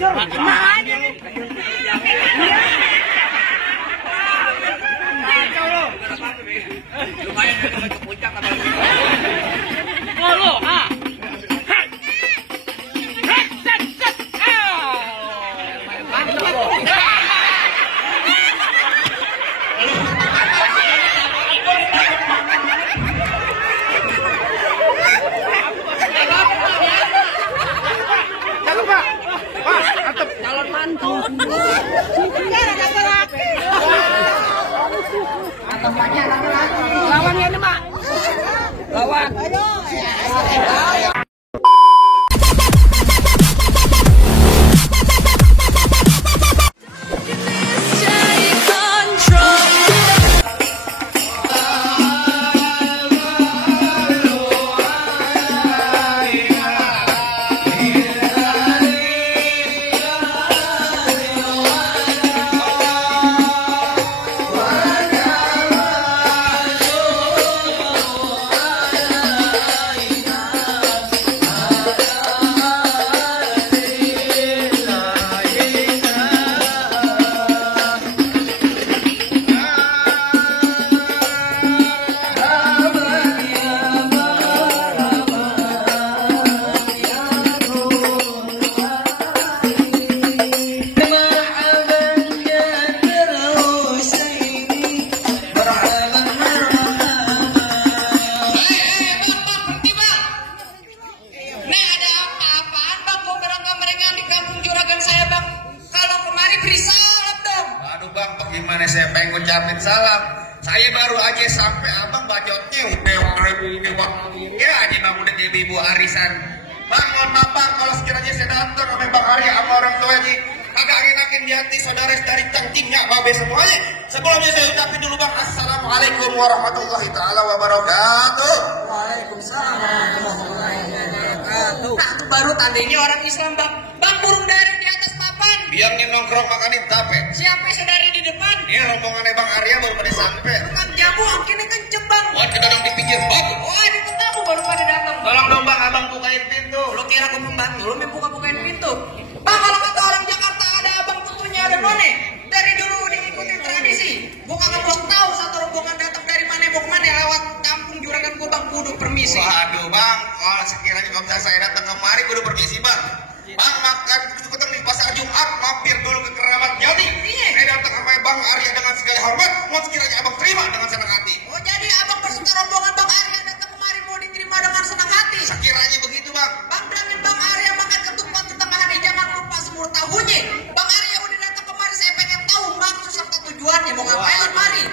Jur. Aja nih. Kacau lo. Lumayan ke puncak apa lagi. Oh lo, ah. Calon mantu. Lawan ya ini, Mak. Lawan. Gimana saya pengen ngucapin salam. Saya baru aja sampai abang bacotnya ya aja bang udah jadi ibu arisan. Bang mohon maaf bang kalau sekiranya saya datang sama Bang Arya sama orang tua ini agak enakin di hati saudara dari cangkingnya babe semuanya. Sebelumnya saya ucapin dulu bang assalamualaikum warahmatullahi taala wabarakatuh. Waalaikumsalam warahmatullahi wabarakatuh. Nah, baru tandanya orang Islam bang. Bang burung dari di atas papan. Biangnya nongkrong makanin tape. Siapa saudari di depan? Ini rombongannya Bang Arya baru pada sampai. Tukang jamu akhirnya kenceng bang. Wah kita dong di pinggir bang. Wah di kamu baru pada datang. Tolong dong bang abang bukain pintu. Lo kira aku pembantu? Lo bukain pintu. Bang kalau kata orang Jakarta ada abang tentunya ada none. Dari dulu diikuti tradisi. Gua kagak mau tahu satu rombongan datang dari mana mau kemana lewat kampung Juragan gua bang kudu permisi. Waduh bang, kalau sekiranya kalau saya datang kemari kudu permisi bang. Bang makan ketemu di pasar Jumat mampir dulu ke kerabat Jody. Saya datang sama Bang Arya dengan segala hormat. Mau sekiranya abang terima dengan senang hati. Oh jadi abang berserta rombongan Bang Arya datang kemari mau diterima dengan senang hati. Sekiranya begitu bang. Bang bilangin Bang Arya makan ketupat di tengah hari jangan lupa semur tahunya. Bang Arya udah datang kemari saya pengen tahu maksud serta tujuannya mau ngapain kemari.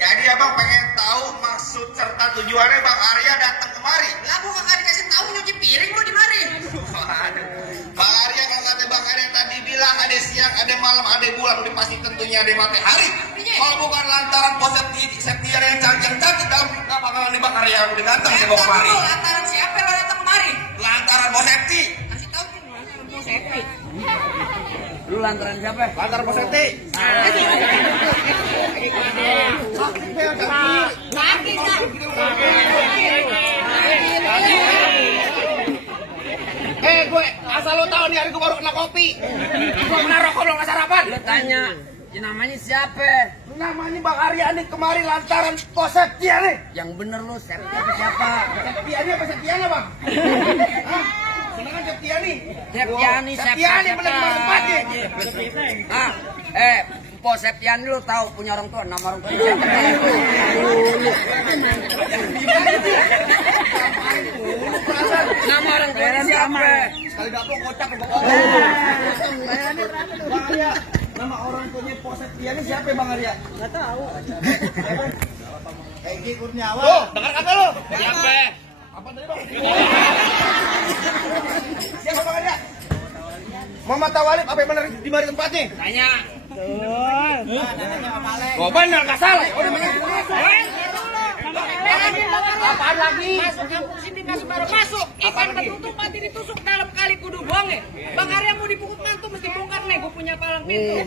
Jadi abang pengen tahu maksud serta tujuannya Bang Arya datang kemari. Lah gua kagak dikasih tahu nyuci piring lu di mari. Waduh. Bang Arya kata Bang Arya tadi bilang ada siang, ada malam, ada bulan, udah pasti tentunya ada matahari. Kalau bukan lantaran Septia yang cantik dalam nggak bakalan Bang Arya udah datang di bawah kemari. Lantaran siapa yang datang kemari? Lantaran Bos Septi. Kasih tahu nih lantaran Bos Septi. Lu lantaran siapa? Lantaran Bos Septi. Gue asal lo tahu nih hari gue baru kena kopi. Gue kena rokok lo nggak sarapan. Lu tanya, ya namanya siapa? Namanya Bang Arya nih kemarin lantaran Pos Septia nih. Yang bener lu, Septia siapa? Septianya apa Septianya bang? Hah? Sebenarnya Septiani. Septiani, Septiani bener di tempat nih. Ah, Pos Septiani lu tahu punya orang tua, nama orang tua siapa? Nama orang tua siapa? Sekali dapur kocak ke bawah. Bang Arya, nama orang tuanya Pos Septiani siapa Bang Arya? Nggak tahu. Egi Kurniawan. Oh, dengar kata lu. Siapa? Apa tadi bang? Siapa Bang Arya? Muhammad Tawalib, apa yang benar di mari tempatnya? Tanya. Oh benar, nggak salah. Udah benar. Apaan lagi? Masuk kampung sini masuk baru masuk. Ikan ketutup mati ditusuk dalam kali kudu buang ya. Bang Arya mau dipukul mantu mesti bongkar nih. Gue punya palang pintu.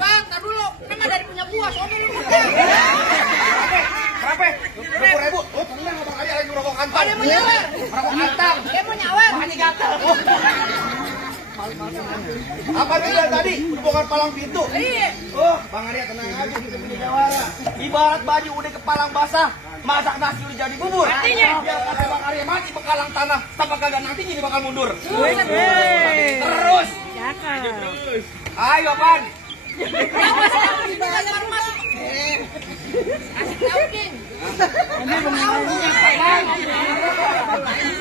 Bang, tar dulu. Memang dari punya gua. Soalnya lu. Berapa? 20.000. Oh, tenang Bang Arya lagi ngerokok kantong. mau nyawer. Merokok antang. Dia mau nyawer. Makanya gatel. Apa dia tadi? Bongkar palang pintu. Iya. Oh, Bang Arya tenang aja kita punya jawara. Ibarat baju udah kepalang basah, masak nasi udah jadi bubur. Artinya? Biar kata Bang Arya mati bekalang tanah, sama kagak nanti jadi bakal mundur. Terus. Ayo, Pan.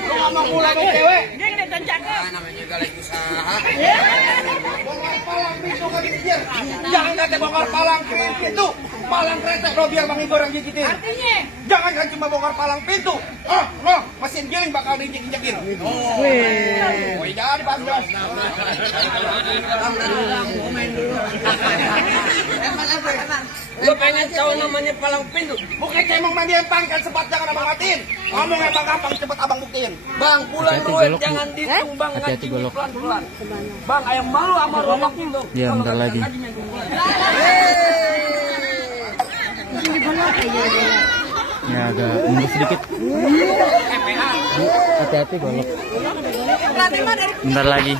Lu ngomong mulai sama cewek. Namanya juga lagi usaha. Bongkar palang pintu kaki dikir. Jangan kata bongkar palang pintu. Palang kretek lo biar Bang Igor yang gigitin. Artinya? Jangan kan cuma bongkar palang pintu. Oh, mesin giling bakal diinjek-injekin. Oh, jangan dibahas. Lu pengen tahu namanya palang pintu? Bukan cemong mandi empang kan sempat jangan abang matiin. Ngomong emang gampang cepet abang buktiin. Bang, pulang duit jangan dihitung bang, ngaji pelan-pelan. Bang, ayam malu sama robak itu. Ya, bentar lagi. Ya agak mundur sedikit. Hati-hati golok. Bentar lagi.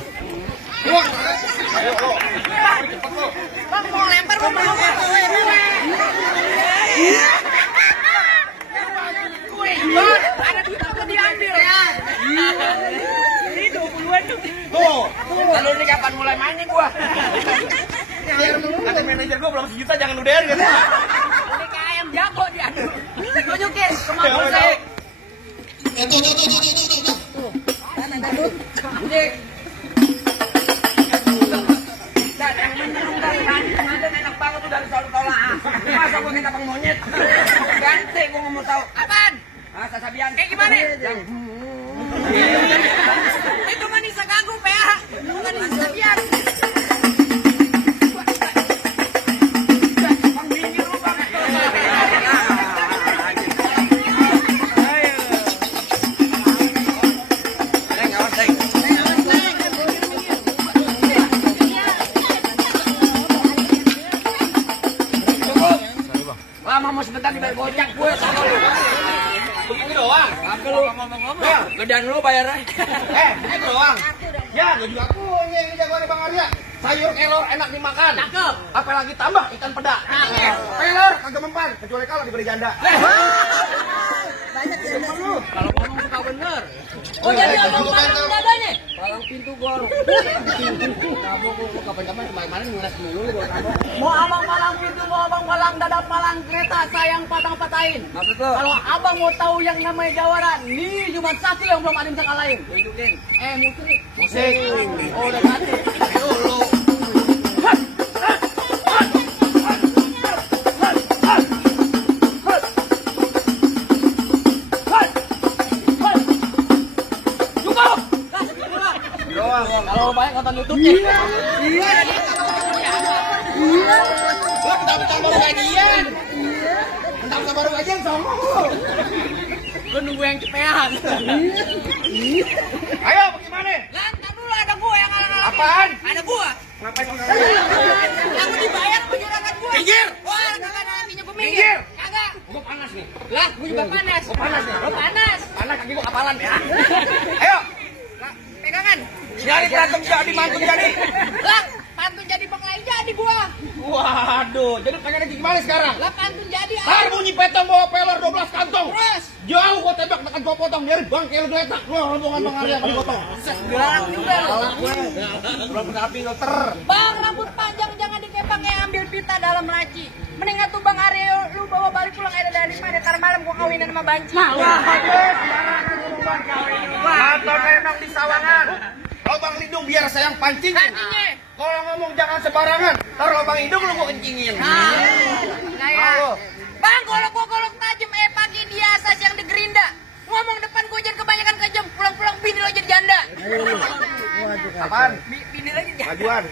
Bang mau lempar mau melempar. Ada duit apa diambil? Ini 20-an tuh. Tuh, Lalu ini kapan mulai mainnya gua? kata manajer gua belum sejuta jangan ludahin gitu. Ini kayak ayam jago diadu. Tunjukin kemampuan saya. Dan yang menyenang dari tadi pengantin enak banget tuh dari soal tolak. Masa gua kita bang monyet? Ganti gua nggak mau tahu. Apaan? Sasabian. Kayak gimana? Yang Itu Manisa Gagu, PH. Bukan Manisa Biar. bang minggir lu bang. Deng, awas deng. Cukup. Lama mau sebentar dibayar gocak gue sama lu. Begitu doang. Apa lu ngomong-ngomong? Gedean lu bayarnya. Begitu doang. Ya, gua juga punya ini jagoan Bang Arya. Sayur kelor enak dimakan. Cakep. Apalagi tambah ikan peda. Kelor kagak mempan kecuali kalau diberi janda. Kalau ngomong suka bener. Oh jadi abang palang dadanya? Palang pintu gor. Kamu kapan-kapan kemarin ngeras dulu gua kamu. Mau abang palang pintu, mau abang palang dada, palang kereta, sayang patang-patahin. Apa tuh? Kalau abang mau tahu yang namanya jawara, nih cuma satu yang belum ada yang bisa kalahin. Tunjukin. Musik. Musik. Oh udah mati. Dulu. Cukup. Kasih pulang. Doang. Kalau banyak nonton YouTube-nya. Lah bentar-bentar baru gajian. Bentar-bentar baru gajian songong lu. Gue nunggu yang cepean. Ayo bagaimana? Lantar dulu ada gua yang ngalang-ngalang. Apaan? Ada gua. Ngapain kau Aku dibayar penjuragan gua. Minggir. Wah, kagak nantinya gua Minggir. minggir. Kagak. Gua panas nih. Lah, gua juga panas. Gua panas nih. Lo panas. Panas kaki gua kapalan ya. Ayo. Lah, pegangan. Nyari berantem jadi mantun jadi. Lah, pantun jadi penglai jadi gua. Waduh, jadi pengen lagi gimana sekarang? Lah, pantun jadi. Tar bunyi petong bawa pelor 12 kantong. Terus. Jauh gua tembak tekan gua potong nyari bangke lu geletak. Wah, rombongan Bang Arya kan potong. Galak juga lo. Belum pernah filter. Bang, rambut panjang jangan dikepang kayak ambil pita dalam laci. Mendingan tuh Bang Arya lu bawa balik pulang aja dari mana? Ntar malam gua kawinan sama Banci. Wah, sembarangan ngomong kawin. Atau memang di sawangan. Lobang lindung biar sayang pancing. Artinya. Kalau ngomong jangan sembarangan. Ntar lobang hidung lu gua kencingin. Nah ya. Bang, golok tajem pakai dia asas yang di gerinda. Ngomong depan gua jangan kebanyakan kejam. Pulang-pulang bini lo jadi janda. Apaan? Bini lagi janda. Majuan.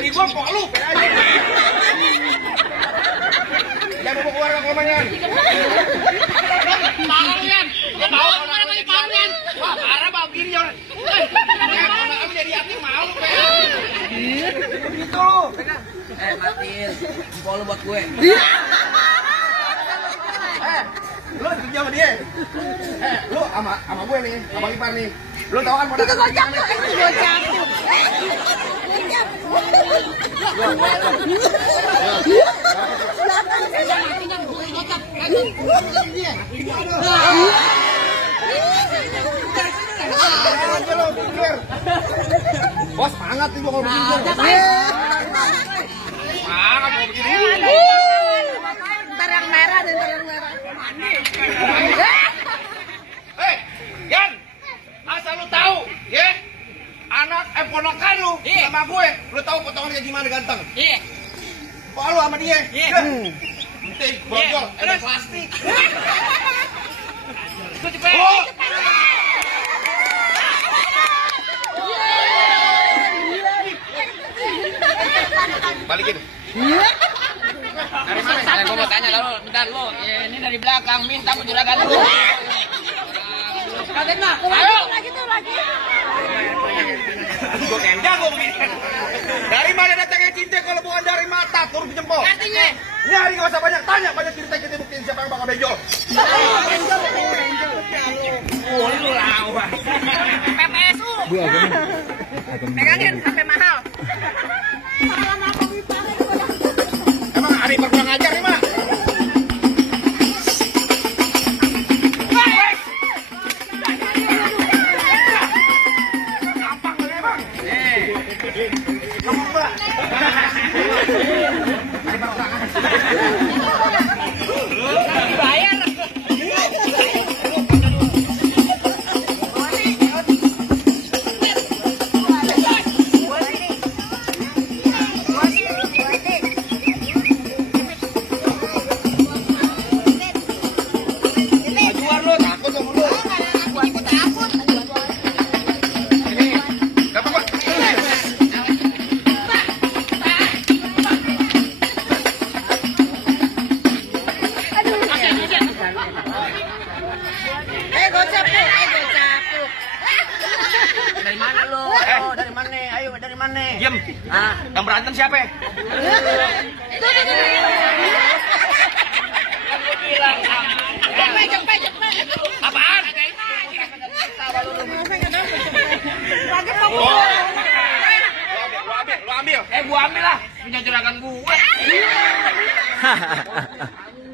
Ini gua kok lu. Jangan mau keluar ngomongnya. Parangnya. Bawa kemana lagi parangnya? Wah, parah bau gini ya. Kami jadi yatim malu, Pe. Begitu lu. Matiin. Jempol lu buat gue. Lu pergi sama dia. Lu sama gue nih, sama Ipar nih. Lu tahu kan modal gocap. Bos semangat nih gua kalau begini. Semangat mau begini. Ntar yang merah dan ntar yang merah. Yan, asal lu tahu, ya, ponakan lu sama gue, lu tahu potongan kayak gimana ganteng? Iya. Kok lu sama dia? Iya. Penting, brojol, ada plastik. Gue cepet. Balikin. Dari mana? Gue mau tanya dulu, bentar lu. Ini dari belakang, minta mau juragan lu. Kaget mah, lagi tuh lagi. Gue tenda gue begini. Dari mana datangnya cinta kalau bukan dari mata, turun ke jempol. Artinya? Ini hari gak usah banyak tanya, banyak cerita kita buktiin siapa yang bakal benjol. Lu lawan. PPSU. Pegangin sampai mahal. Emang hari kurang ajar nih, Mak? Gampang lu emang. Kamu, Mbak. Bayar. Dari mana lu? Dari mana? Ayo, dari mana? Diam. Yang berantem siapa? Cepet. Apaan? Lu ambil. Gua ambil lah. Punya juragan gue.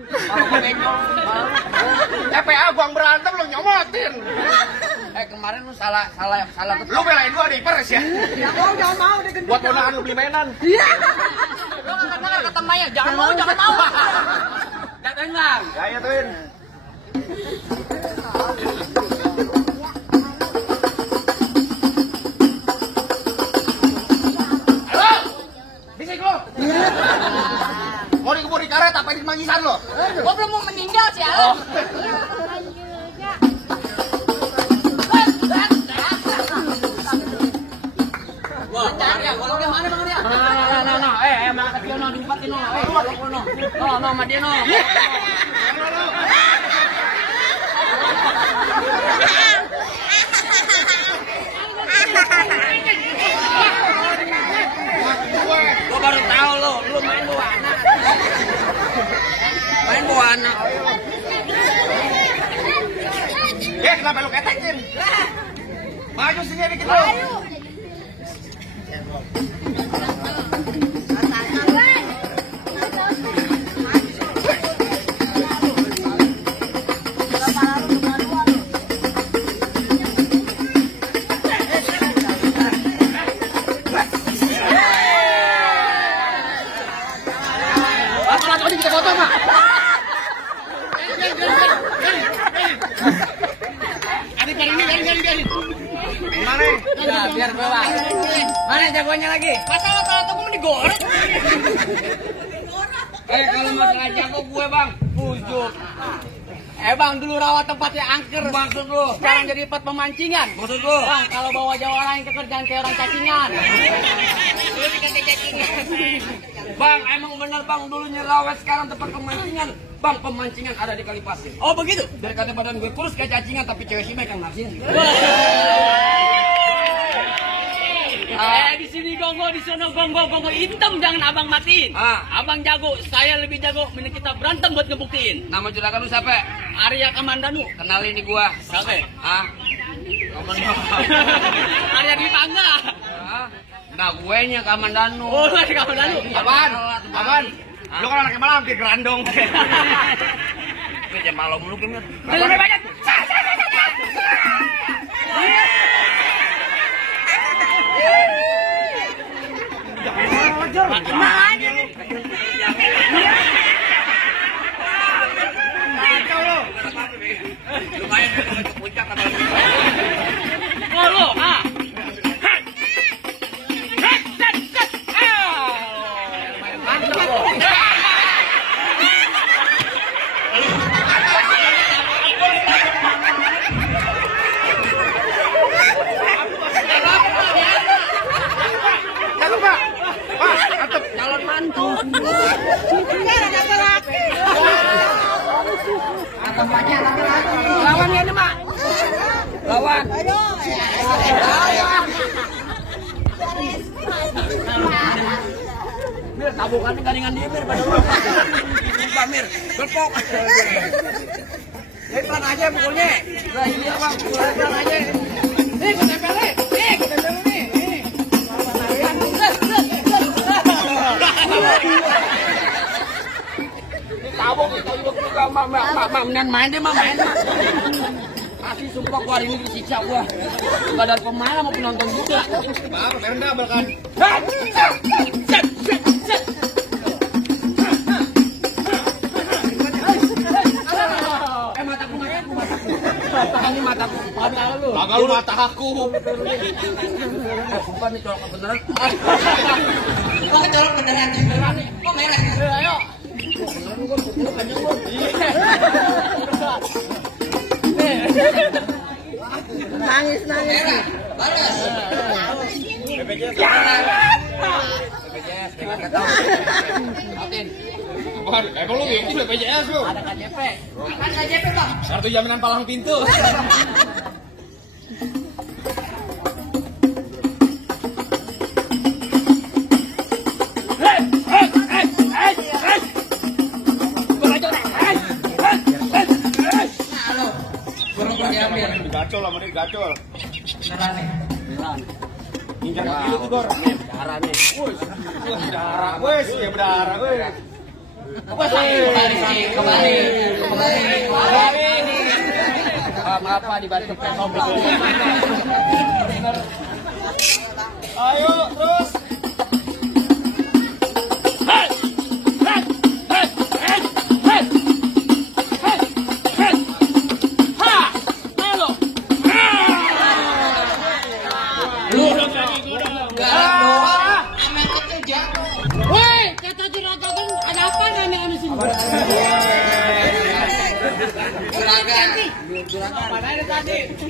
Kalau gue benjol. TPA gua yang berantem lu nyomotin. Kemarin lu salah. Lu belain gua di Pers ya? Jangan mau deh. Buat ponakan lu beli mainan. Lu nggak dengar kata Maya, jangan mau. Datang lang. Ya tuin. Halo, bisik lu. Mau dikubur di karet apa di mangisan lo? Gua belum mau meninggal sih, Alam. Wah, goloknya mana Bang Arya? Nah, mana kecil no, dilipatin no. No, sama dia no. Gua baru tahu lu main buana. Main buana. Kenapa lu ketekin? Maju sini dikit lu. Mana? Biar gue lah. Mana jagoannya lagi? Masalah kalau gue digoreng. Kalau masalah jago gue bang, bujuk. Bang dulu rawat tempatnya angker. Maksud lu? Sekarang jadi tempat pemancingan. Maksud lu? Bang kalau bawa Jawa lain ke kerjaan kayak orang cacingan. Lu dikasih cacingan. Bang emang bener bang dulunya rawat sekarang tempat pemancingan. Bang pemancingan ada di Kalipasir. Oh begitu? Dari kata badan gue kurus kayak cacingan tapi cewek sih mereka naksir. Di sini gongo, di sana gongo hitam, jangan abang matiin. Abang jago, saya lebih jago. Mending kita berantem buat ngebuktiin. Nama juragan lu siapa? Arya Kamandanu. Kenalin nih gua. Siapa? Arya Dwi Pangga. Nah, gue nya Kamandanu. Oh, dari Kamandanu. Apaan? Lu kalau anaknya malam kayak gerandong. Kerja malam lu kan. Lebih banyak. Lumayan ke puncak apa? Oh, lo, calon mantu. Lawan ini, Mak. Lawan. Mir, tabukannya garingan dia, Mir, pada lu. Sumpah, Mir. Berpok. Pelan aja pukulnya. Nah, ini Bang, pelan aja. Nih, ketempel nih. Nih. Tabok juga, main deh, main. Asli sumpah gua hari ini disiksa gua. Gak ada pemain sama penonton juga. Maaf, rendah bahkan. Ini mataku. Kagak lu mata aku. Sumpah nih colok beneran. Kok colok beneran? Kok merah? Ayo. Nangis. Balas. BPJS, gimana tahu? Atin. Emang lu gitu BPJS lu? Ada KJP. Kan KJP, Bang. Kartu jaminan palang pintu. Gacol lah, mending gacol. Beneran nih. Injak kilo tuh, Gor. Darah nih. Darah, wes, ya berdarah, wes. Kembali. Apa dibantu penomor. Ayo, terus.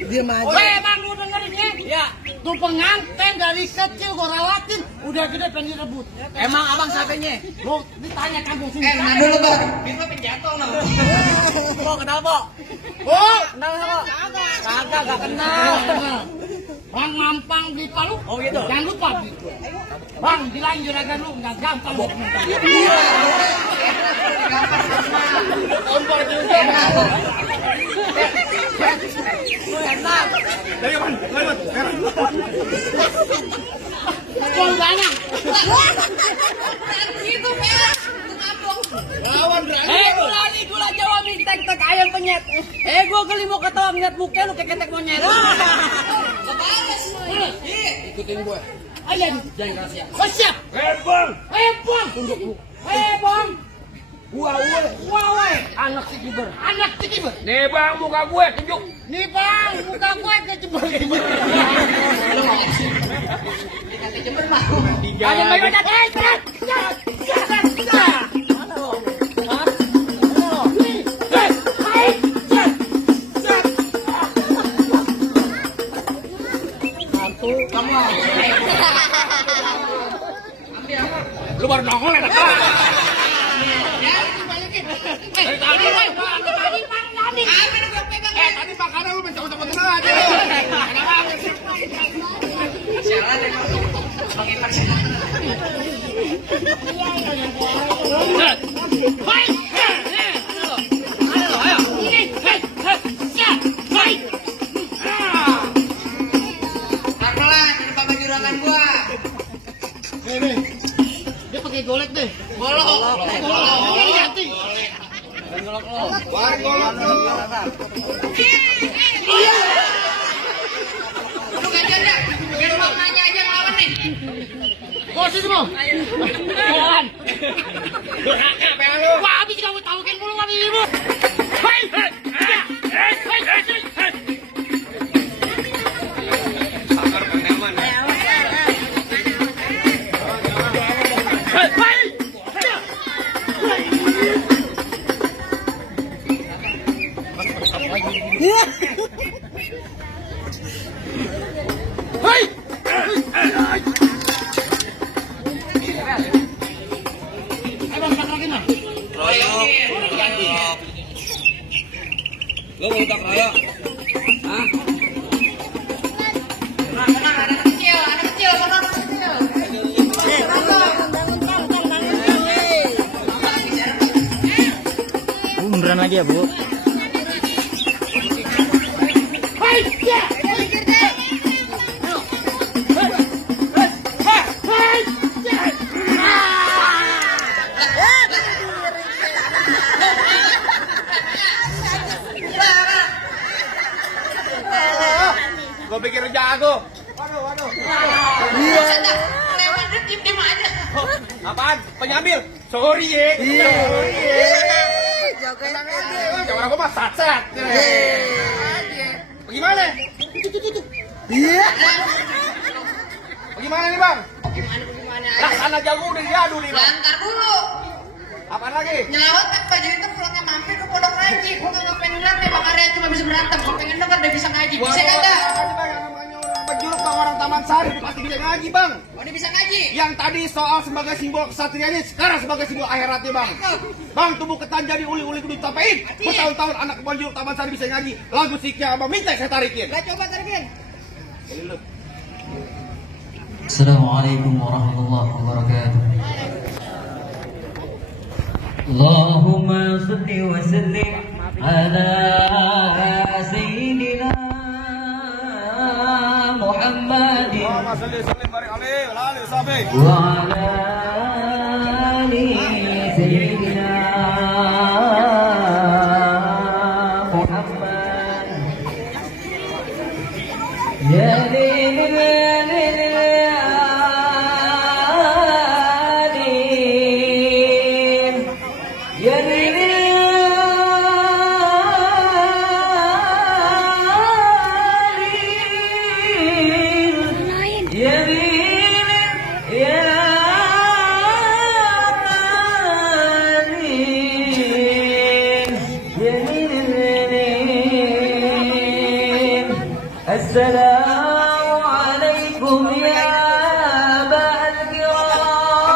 Diam aja. Weh, Bang, lu dengerin ya? Ya. Tuh pengantin dari kecil gua rawatin, udah gede pengen direbut. Emang abang siapanya? Lu ditanya kampung sini. Nah dulu, Bang. Bisa penjatuh, no. Kok kenal, Pok? Oh, kenal Pok? Kagak, gak kenal. Bang Mampang di Palu. Oh gitu. Jangan lupa. Bang, bilang juragan lu nggak gampang buat minta. Iya. Kompor juga. Lu enak. Ayo, Man. Lewat. Kau banyak. Itu merah. Itu kampung. Lawan berani. Berani gula Jawa mie tek ayam penyet. Gua kali mau ketawa ngeliat muka lu kayak ketek monyet. Kebales. Ikutin gue. Ayo, jangan rahasia. Oh, siap. Bang. Tunduk lu. Bang. Gua. Anak si kiber. Nih, Bang, muka gue tunjuk. Nih, Bang, muka gue kejebur. Kita kejemur, Bang. Ada main cat. Lu baru nongol ya, tadi makanan lu mencabut-cabut aja. Sialan ya. Pelan-pelan, ini pakai juragan gua. Nih. Dia pakai golek deh. Golok. Ini ganti. Golok lo. Lu gak janda, biar bang nanya aja ngelawan nih. Posisi semua. Jalan. Wah, habis kamu tahukin mulu kami ibu. Hai. Lo mau utak raya? Hah? Tenang, anak kecil, tenang, anak kecil. Beneran lagi ya, Bu? Gue pikir jago. Lewat diem aja. Apaan? Penyambil. Sorry ye. Jangan aku mah sat-sat. Bagaimana? Bagaimana nih bang? Gimana Lah aja. anak jago udah diadu nih bang. Lantar dulu. Apaan lagi? Nyelawat kan baju itu pulangnya mampir ke pondok ngaji. Gue gak pengen lihat nih Bang Arya cuma bisa berantem. Gue pengen denger dia bisa ngaji. Bisa kagak? Penjuluk bang orang Taman Sari pasti bisa ngaji bang. Oh dia bisa ngaji? Yang tadi soal sebagai simbol kesatrianya, sekarang sebagai simbol akhiratnya bang. Bang tubuh ketan jadi uli-uli kudu tapain. Bertahun-tahun anak penjuluk Taman Sari bisa ngaji. Lagu siknya abang minta saya tarikin. Gak coba tarikin. Assalamualaikum warahmatullahi wabarakatuh. Allahumma salli wa sallim ala sayyidina Muhammadin wa ala ali sayyidina Muhammad. Ya السلام عليكم يا أبا الكرام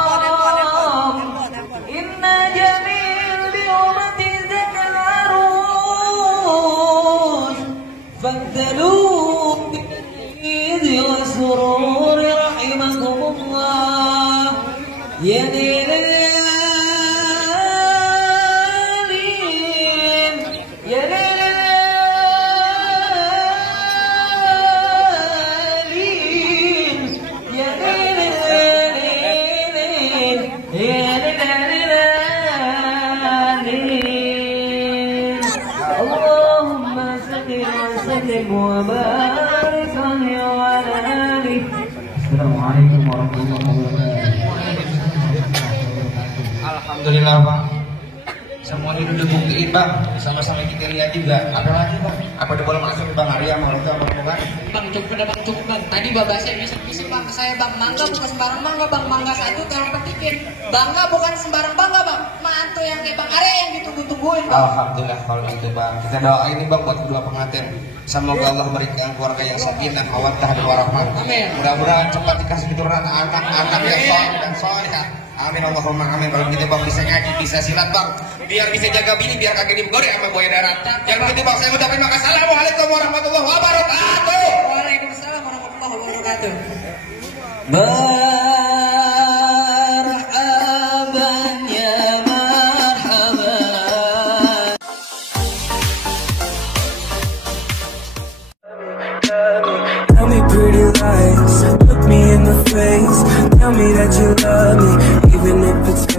إن جميل بأمة زك العروس فابتلوا بالعيد والسرور رحمكم الله يا ليل يا ليل وبارك عليه وعلى آله. السلام عليكم warahmatullahi wabarakatuh. Alhamdulillah bang. Semua ini udah buktiin bang. Sama-sama kita lihat juga. Ada lagi bang. Apa udah boleh masuk bang Arya mau itu apa bukan? Bang cukup bang. Tadi bapak saya bisa bang ke saya bang. Mangga bukan sembarang mangga bang. Mangga satu tolong petikin. Bangga bukan sembarang bangga bang. Mantu yang kayak bang Arya yang ditunggu-tungguin bang. Alhamdulillah kalau gitu bang. Kita doain nih bang buat kedua pengantin. Semoga Allah berikan keluarga yang sakinah, mawaddah dan warahmah. Amin. Mudah-mudahan cepat dikasih keturunan anak-anak yang soleh dan solehah. Amin Allahumma amin. Kalau gitu bang bisa ngaji, bisa silat bang. Biar bisa jaga bini, biar kagak dibegori sama buaya darat. Yang begitu bang saya ucapin makasih. Assalamualaikum warahmatullahi wabarakatuh. Waalaikumsalam warahmatullahi wabarakatuh. love me. Tell me pretty lies, look me in the face. Tell me that you love me, even if it's